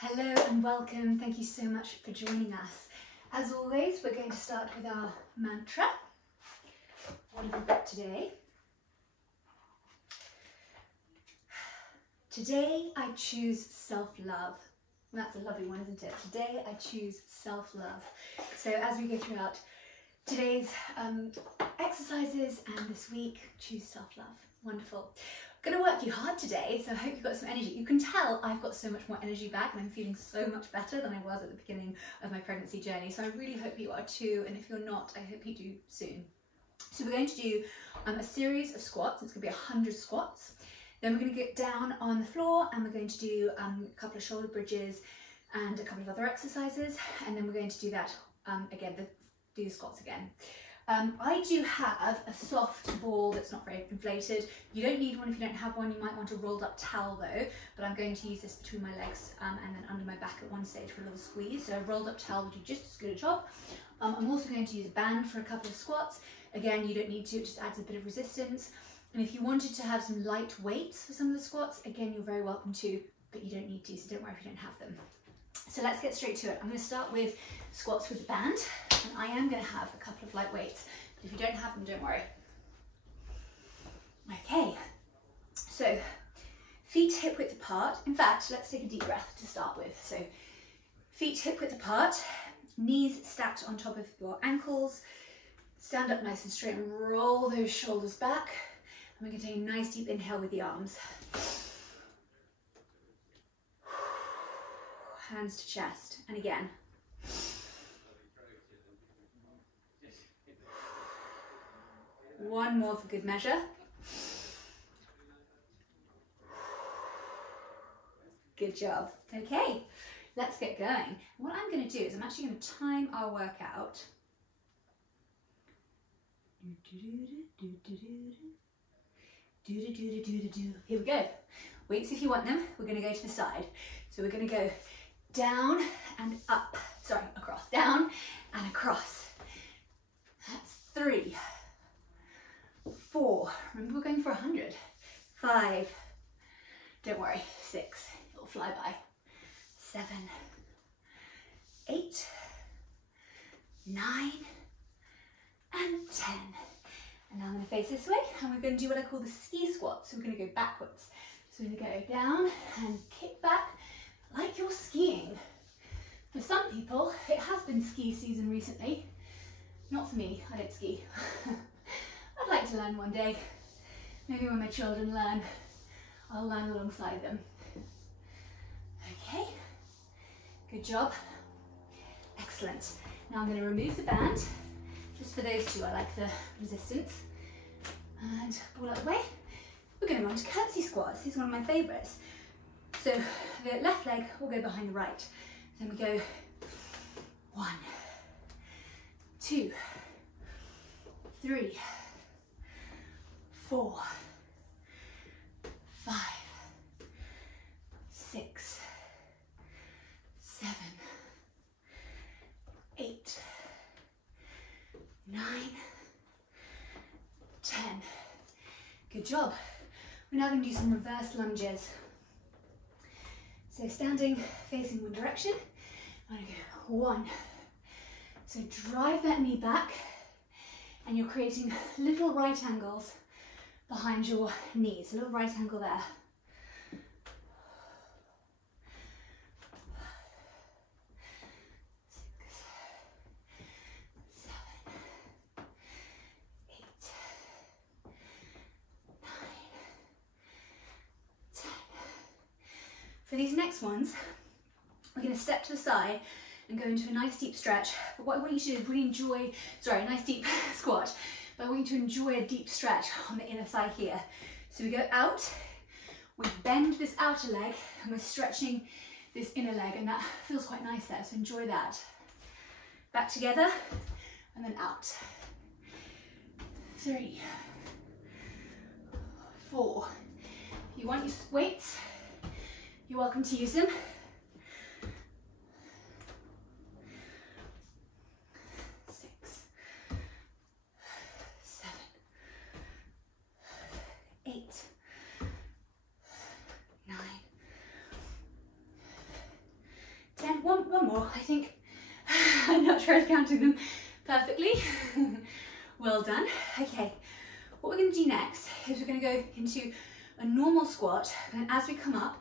Hello and welcome. Thank you so much for joining us. As always, we're going to start with our mantra. What have we got today? Today I choose self-love. That's a lovely one, isn't it? Today I choose self-love. So as we go throughout today's exercises and this week, choose self-love. Wonderful. I'm going to work you hard today, so I hope you've got some energy. You can tell I've got so much more energy back and I'm feeling so much better than I was at the beginning of my pregnancy journey. So I really hope you are too, and if you're not, I hope you do soon. So we're going to do a series of squats. It's going to be 100 squats. Then we're going to get down on the floor and we're going to do a couple of shoulder bridges and a couple of other exercises. And then we're going to do that again, do the squats again. I do have a soft ball that's not very inflated. You don't need one if you don't have one. You might want a rolled up towel though, but I'm going to use this between my legs and then under my back at one stage for a little squeeze. So a rolled up towel will do just as good a job. I'm also going to use a band for a couple of squats. Again, you don't need to, it just adds a bit of resistance. And if you wanted to have some light weights for some of the squats, again, you're very welcome to, but you don't need to, so don't worry if you don't have them. So let's get straight to it. I'm going to start with squats with the band, and I am going to have a couple of light weights, but if you don't have them, don't worry. Okay, so feet hip width apart. In fact, let's take a deep breath to start with. So feet hip width apart, knees stacked on top of your ankles, stand up nice and straight and roll those shoulders back. And we're going to take a nice deep inhale with the arms. Hands to chest, and again. One more for good measure. Good job. Okay, let's get going. What I'm going to do is I'm actually going to time our workout. Here we go. Weights if you want them. We're going to go to the side. So we're going to go down and up, sorry, across, down and across. That's 3, 4, remember we're going for 100, 5, don't worry, 6, it'll fly by, 7, 8, 9, and 10. And now I'm going to face this way and we're going to do what I call the ski squat. So we're going to go backwards. So we're going to go down and kick back like you're skiing. For some people, it has been ski season recently. Not for me, I don't ski. I'd like to learn one day. Maybe when my children learn, I'll learn alongside them. Okay, good job. Excellent. Now I'm going to remove the band. Just for those two, I like the resistance. And pull out the way. We're going to go on to curtsy squats. These are one of my favourites. So the left leg will go behind the right. Then we go 1, 2, 3, 4, 5, 6, 7, 8, 9, 10. Good job. We're now going to do some reverse lunges. So standing, facing one direction, I'm going to go 1. So drive that knee back, and you're creating little right angles behind your knees, a little right angle there. 6, 7, 8, 9, 10. For these next ones, we're going to step to the side and go into a nice deep stretch. But what I want you to do is really enjoy, sorry, a nice deep squat, but I want you to enjoy a deep stretch on the inner thigh here. So we go out, we bend this outer leg, and we're stretching this inner leg, and that feels quite nice there, so enjoy that. Back together, and then out. 3, 4. If you want your weights, you're welcome to use them. 6, 7, 8, 9, Oh, I think I'm not sure I was counting them perfectly. Well done. Okay, what we're going to do next is we're going to go into a normal squat, and as we come up,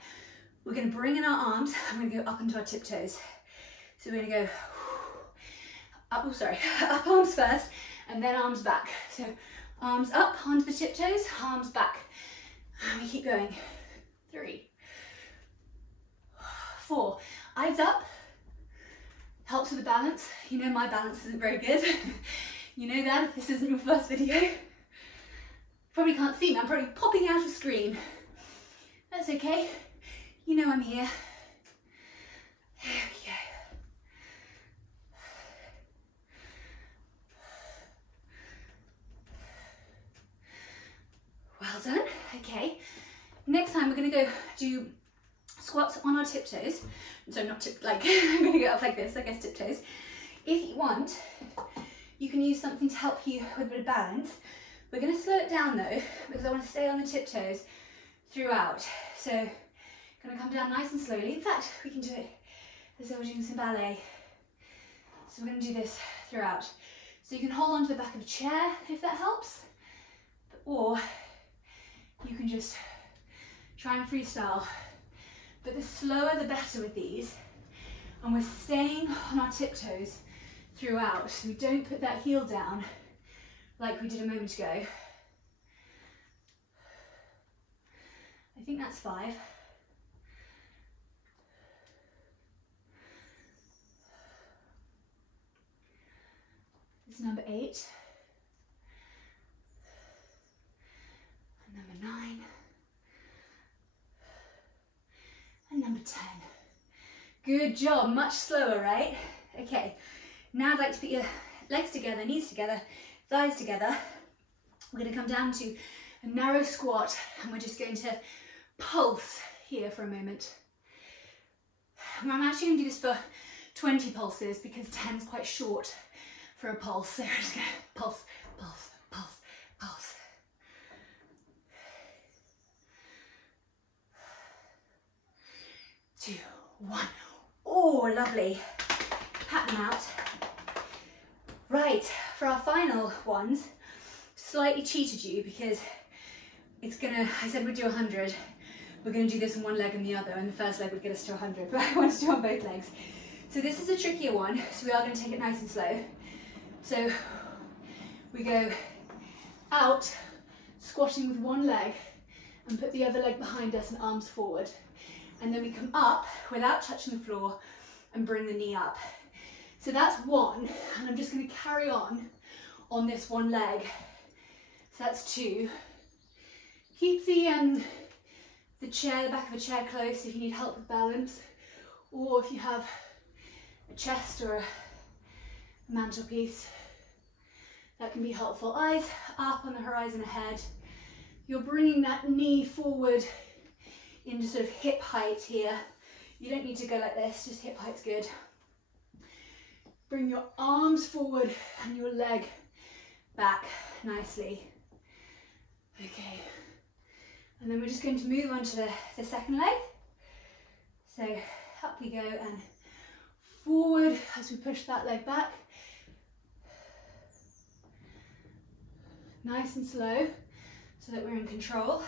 we're going to bring in our arms and we're going to go up onto our tiptoes. So we're going to go up, oh sorry, up arms first and then arms back. So arms up onto the tiptoes, arms back. And we keep going. 3, 4, eyes up. Helps with the balance. You know my balance isn't very good. You know that if this isn't your first video. Probably can't see me, I'm probably popping out of screen. That's okay. You know I'm here. There we go. Well done. Okay. Next time we're going to go do squats on our tiptoes. So not like I'm going to go up like this, I guess tiptoes. If you want, you can use something to help you with a bit of balance. We're going to slow it down though, because I want to stay on the tiptoes throughout. So going to come down nice and slowly. In fact, we can do it as though we're doing some ballet. So we're going to do this throughout. So you can hold on to the back of a chair if that helps, or you can just try and freestyle. But the slower the better with these, and we're staying on our tiptoes throughout, so we don't put that heel down like we did a moment ago. I think that's 5. This is number 8. And number 9. And number 10. Good job, much slower, right? Okay, now I'd like to put your legs together, knees together, thighs together. We're going to come down to a narrow squat, and we're just going to pulse here for a moment. I'm actually going to do this for 20 pulses because 10 is quite short for a pulse. So we're just going to pulse, pulse, pulse, pulse. Two, 1. Oh, lovely. Pat them out. Right, for our final ones, slightly cheated you because it's gonna, I said we'd do 100. We're gonna do this on one leg and the other, and the first leg would get us to 100, but I want to do on both legs. So this is a trickier one, so we are gonna take it nice and slow. So we go out, squatting with one leg, and put the other leg behind us and arms forward. And then we come up without touching the floor and bring the knee up. So that's 1, and I'm just going to carry on this one leg. So that's 2. Keep the chair, the back of a chair close if you need help with balance, or if you have a chest or a mantelpiece, that can be helpful. Eyes up on the horizon ahead. You're bringing that knee forward into sort of hip height here. You don't need to go like this, just hip height's good. Bring your arms forward and your leg back nicely. Okay, and then we're just going to move on to the second leg. So up we go and forward as we push that leg back. Nice and slow so that we're in control.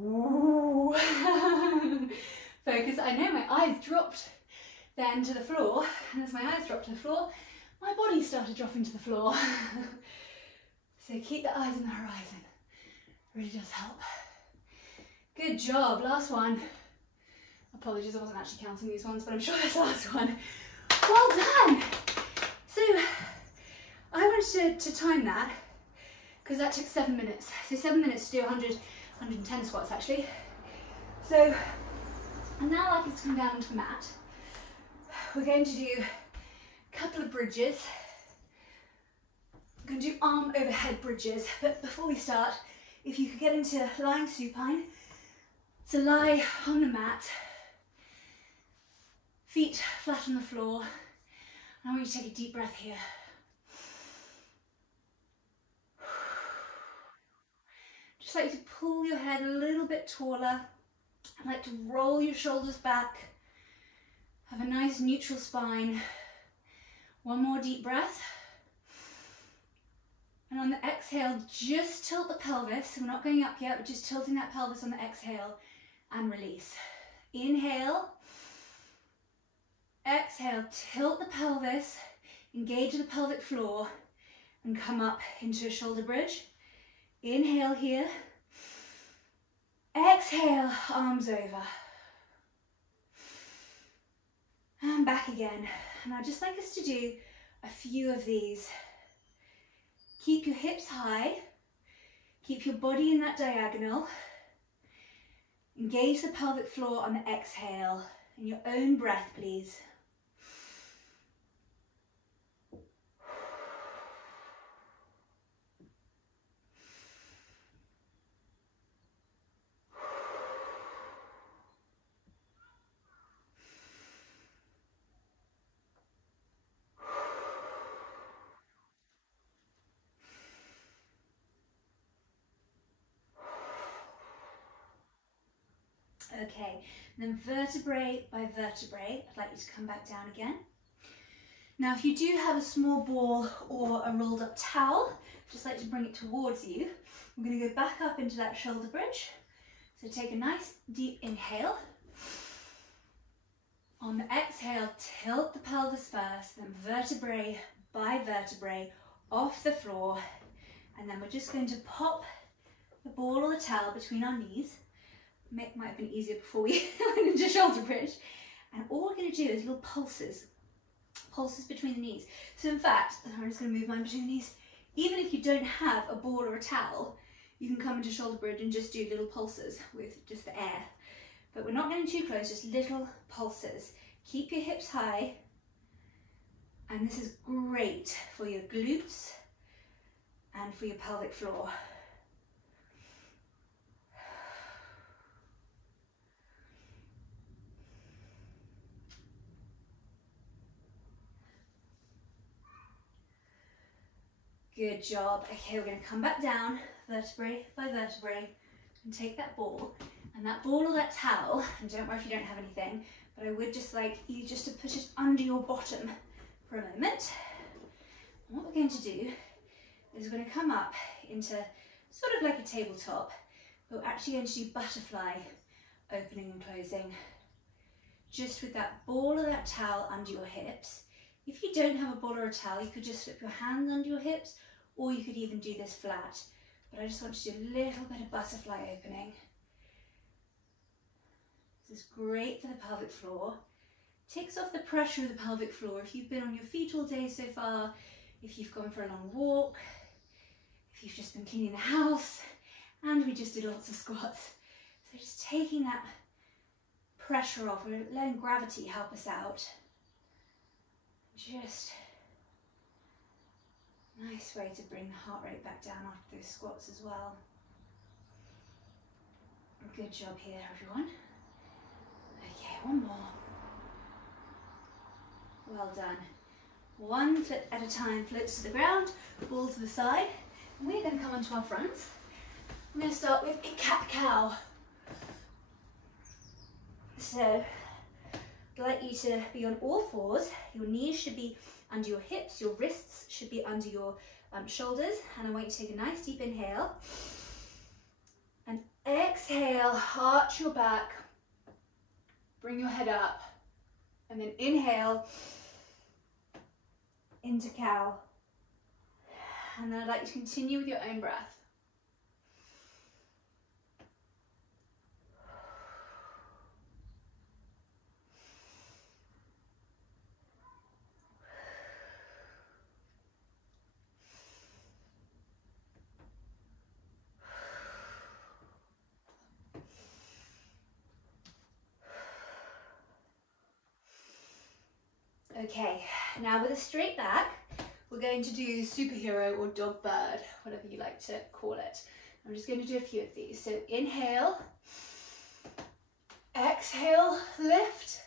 Ooh. Focus. I know my eyes dropped then to the floor, and as my eyes dropped to the floor, my body started dropping to the floor. So keep the eyes on the horizon. Really does help. Good job. Last one. Apologies, I wasn't actually counting these ones, but I'm sure that's the last one. Well done. So I wanted to time that because that took 7 minutes. So 7 minutes to do 110 squats actually. So I'd now like us to come down onto the mat. We're going to do a couple of bridges. We're going to do arm overhead bridges, but before we start, if you could get into lying supine, so lie on the mat, feet flat on the floor. I want you to take a deep breath here. Just like to pull your head a little bit taller. I'd like to roll your shoulders back. Have a nice neutral spine. One more deep breath. And on the exhale, just tilt the pelvis. So we're not going up yet, but just tilting that pelvis on the exhale and release. Inhale. Exhale, tilt the pelvis, engage the pelvic floor and come up into a shoulder bridge. Inhale here. Exhale, arms over. And back again. And I'd just like us to do a few of these. Keep your hips high. Keep your body in that diagonal. Engage the pelvic floor on the exhale. In your own breath, please. Okay, and then vertebrae by vertebrae, I'd like you to come back down again. Now, if you do have a small ball or a rolled up towel, just like to bring it towards you. We're going to go back up into that shoulder bridge. So take a nice deep inhale. On the exhale, tilt the pelvis first, then vertebrae by vertebrae off the floor. And then we're just going to pop the ball or the towel between our knees. Might have been easier before we went into shoulder bridge. And all we're going to do is little pulses between the knees. So in fact, I'm just going to move mine between the knees. Even if you don't have a ball or a towel, you can come into shoulder bridge and just do little pulses with just the air. But we're not getting too close, just little pulses. Keep your hips high. And this is great for your glutes and for your pelvic floor. Good job. Okay, we're going to come back down, vertebrae by vertebrae, and take that ball. And that ball or that towel, and don't worry if you don't have anything, but I would just like you just to put it under your bottom for a moment. And what we're going to do is we're going to come up into sort of like a tabletop, but we're actually going to do butterfly opening and closing. Just with that ball or that towel under your hips. If you don't have a ball or a towel, you could just slip your hands under your hips, or you could even do this flat. But I just want you to do a little bit of butterfly opening. This is great for the pelvic floor. Takes off the pressure of the pelvic floor. If you've been on your feet all day so far, if you've gone for a long walk, if you've just been cleaning the house, and we just did lots of squats. So just taking that pressure off, we're letting gravity help us out. Just nice way to bring the heart rate back down after those squats as well. Good job here, everyone. Okay, one more. Well done. One foot at a time floats to the ground, ball to the side. And we're going to come onto our fronts. I'm going to start with a cat-cow. So, I'd like you to be on all fours. Your knees should be under your hips, your wrists should be under your shoulders. And I want you to take a nice deep inhale. And exhale, arch your back, bring your head up. And then inhale into cow. And then I'd like you to continue with your own breath. Okay, now with a straight back, we're going to do superhero or dog bird, whatever you like to call it. I'm just going to do a few of these. So inhale, exhale, lift,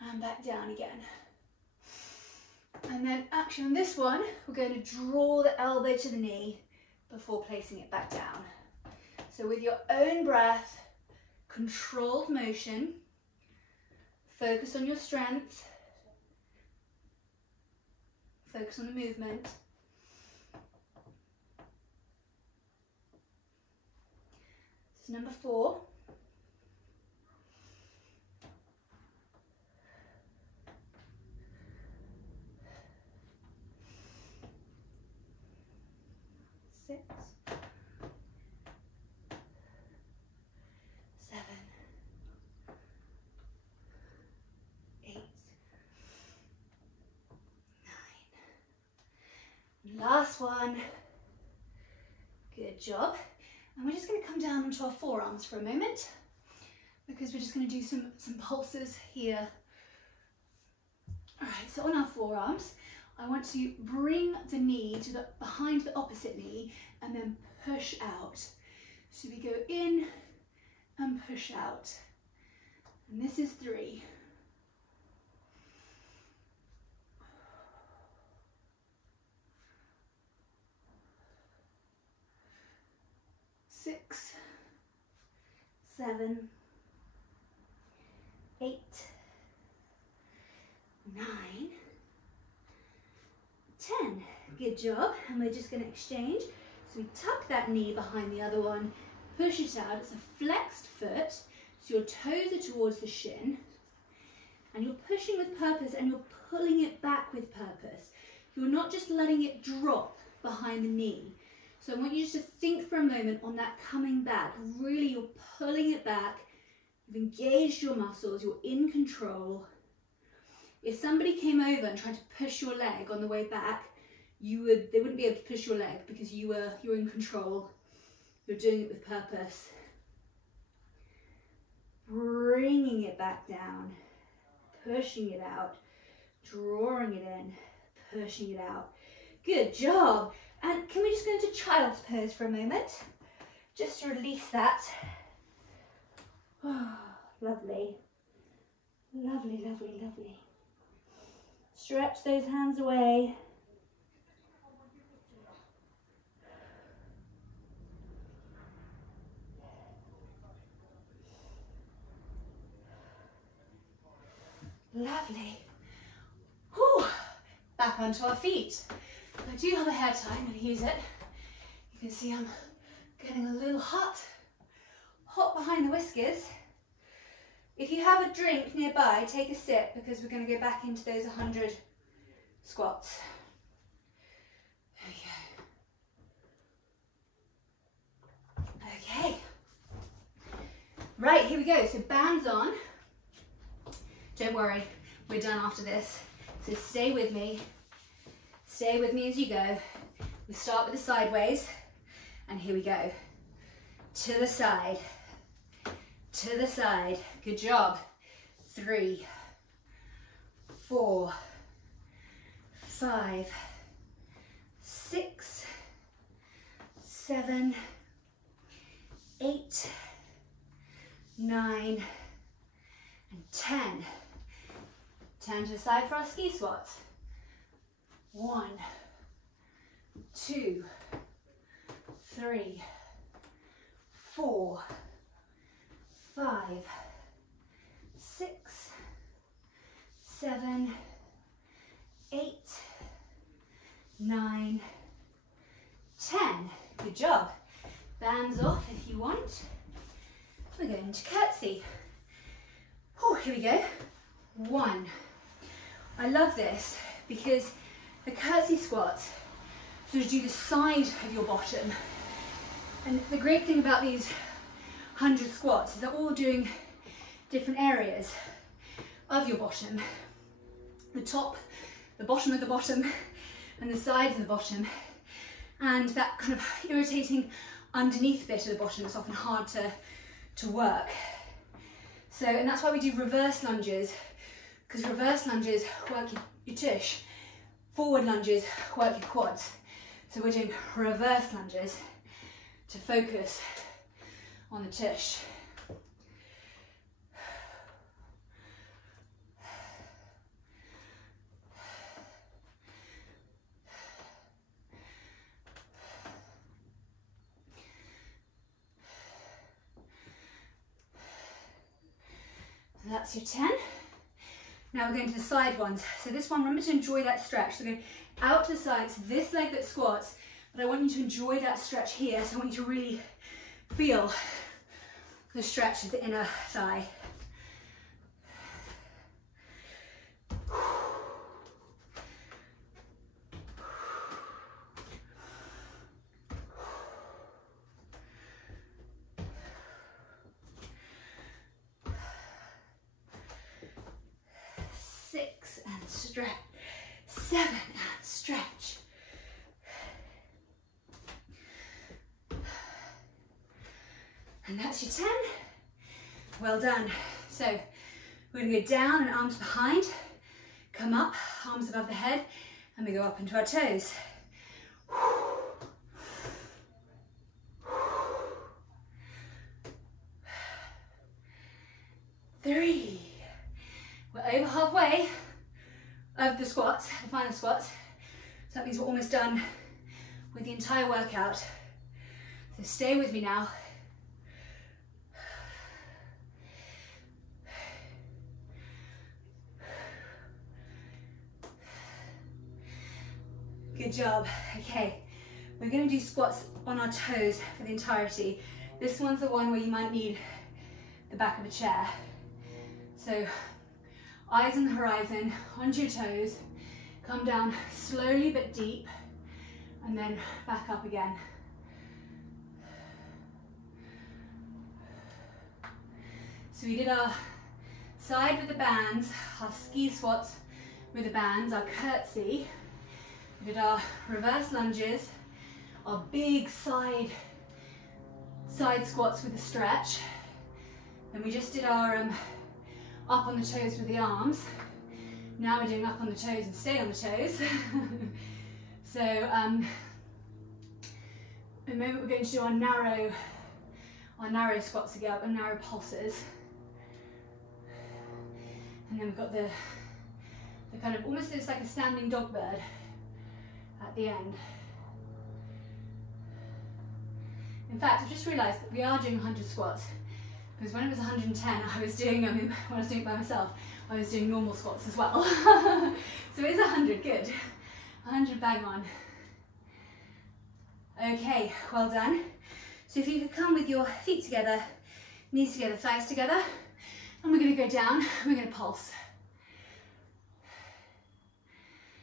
and back down again. And then action on this one, we're going to draw the elbow to the knee before placing it back down. So with your own breath, controlled motion, focus on your strength, focus on the movement. This is number 4. Six, 7, 8, 9. Last one. Good job. And we're just going to come down onto our forearms for a moment, because we're just going to do some pulses here. All right, so on our forearms, I want to bring the knee to behind the opposite knee and then push out. So we go in and push out. And this is 3. 6, 7, 8, 9, 10. Good job. And we're just going to exchange. So we tuck that knee behind the other one, push it out. It's a flexed foot, so your toes are towards the shin, and you're pushing with purpose and you're pulling it back with purpose. You're not just letting it drop behind the knee. So I want you just to think for a moment on that coming back. Really, you're pulling it back. You've engaged your muscles. You're in control. If somebody came over and tried to push your leg on the way back, they wouldn't be able to push your leg because you're in control. You're doing it with purpose. Bringing it back down, pushing it out, drawing it in, pushing it out. Good job. And can we just go into child's pose for a moment? Just to release that. Oh, lovely. Lovely, lovely, lovely. Stretch those hands away. Lovely. Whew. Back onto our feet. I do have a hair tie, I'm going to use it. You can see I'm getting a little hot behind the whiskers. If you have a drink nearby, take a sip, because we're going to go back into those 100 squats. There we go. Okay. Right, here we go. So bands on. Don't worry, we're done after this. So stay with me. Stay with me as you go. We start with the sideways, and here we go. To the side, to the side. Good job. 3, 4, 5, 6, 7, 8, 9, and 10. Turn to the side for our ski squats. 1, 2, 3, 4, 5, 6, 7, 8, 9, 10. Good job. Bands off if you want. We're going to curtsy. Oh, here we go. 1. I love this because the curtsy squats sort of do the side of your bottom. And the great thing about these 100 squats is they're all doing different areas of your bottom. The top, the bottom of the bottom, and the sides of the bottom. And that kind of irritating underneath bit of the bottom is often hard to work. So, and that's why we do reverse lunges, because reverse lunges work your tush. Forward lunges work your quads. So we're doing reverse lunges to focus on the tush. That's your 10. Now we're going to the side ones. So this one, remember to enjoy that stretch. So going out to the side, so this leg that squats, but I want you to enjoy that stretch here. So I want you to really feel the stretch of the inner thigh. Stretch, 7 and stretch. And that's your 10. Well done. So we're going to go down and arms behind, come up, arms above the head, and we go up into our toes. 3. We're over halfway of the squats, the final squats. So that means we're almost done with the entire workout. So stay with me now. Good job. Okay, we're going to do squats on our toes for the entirety. This one's the one where you might need the back of a chair. So eyes on the horizon, onto your toes, come down slowly but deep, and then back up again. So we did our side with the bands, our ski squats with the bands, our curtsy. We did our reverse lunges, our big side squats with the stretch. Then we just did our up on the toes with the arms. Now we're doing up on the toes and stay on the toes. So in a moment we're going to do our narrow squats again, and narrow pulses. And then we've got the kind of almost looks like a standing dog bird at the end. In fact, I've just realised that we are doing 100 squats. Because when it was 110, I was doing when I was doing it by myself, I was doing normal squats as well. So it's 100, good. 100 bang on. Okay, well done. So if you could come with your feet together, knees together, thighs together, and we're going to go down, we're going to pulse.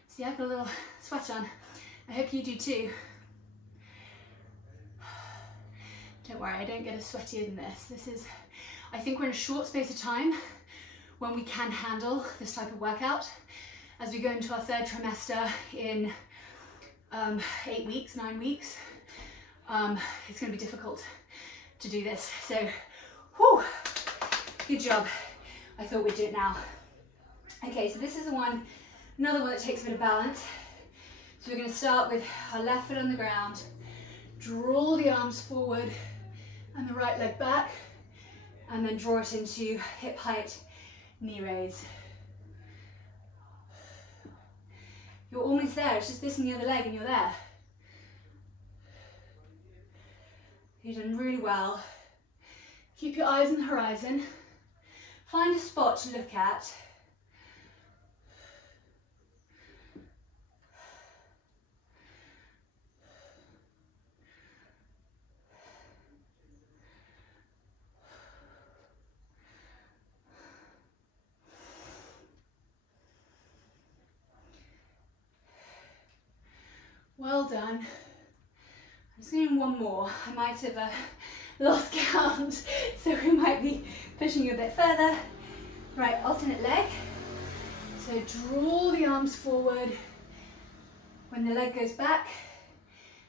See, I've got a little sweat on. I hope you do too. Don't worry, I don't get as sweaty than this. I think we're in a short space of time when we can handle this type of workout. As we go into our 3rd trimester in 8 weeks, 9 weeks, it's going to be difficult to do this. So, whew, good job. I thought we'd do it now. Okay, so this is another one that takes a bit of balance. So we're going to start with our left foot on the ground, draw the arms forward and the right leg back, and then draw it into hip height knee raise. You're almost there, it's just this and the other leg and you're there. You've done really well. Keep your eyes on the horizon. Find a spot to look at. Well done. I'm just going to do one more. I might have lost count, so we might be pushing you a bit further. Right, alternate leg. So draw the arms forward when the leg goes back,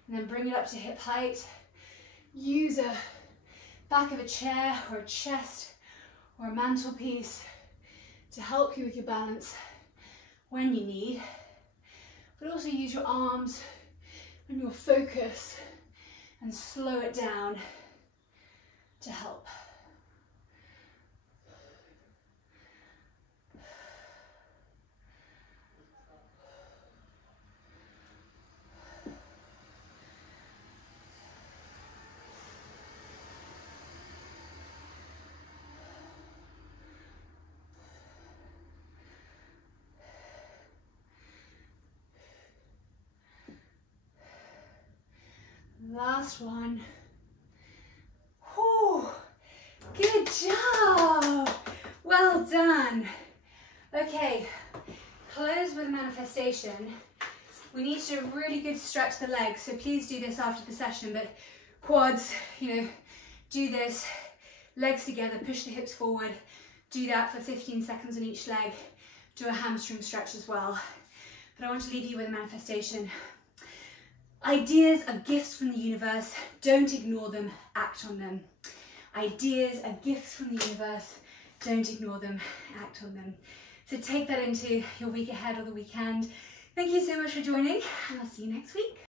and then bring it up to hip height. Use a back of a chair or a chest or a mantelpiece to help you with your balance when you need, but also use your arms and your focus and slow it down to help. Last one. Whew. Good job. Well done. Okay, close with manifestation. We need to really good stretch the legs, so please do this after the session, but quads, you know, do this, legs together, push the hips forward, do that for 15 seconds on each leg, do a hamstring stretch as well. But I want to leave you with a manifestation. Ideas are gifts from the universe, don't ignore them, act on them. Ideas are gifts from the universe, don't ignore them, act on them. So take that into your week ahead or the weekend. Thank you so much for joining, and I'll see you next week.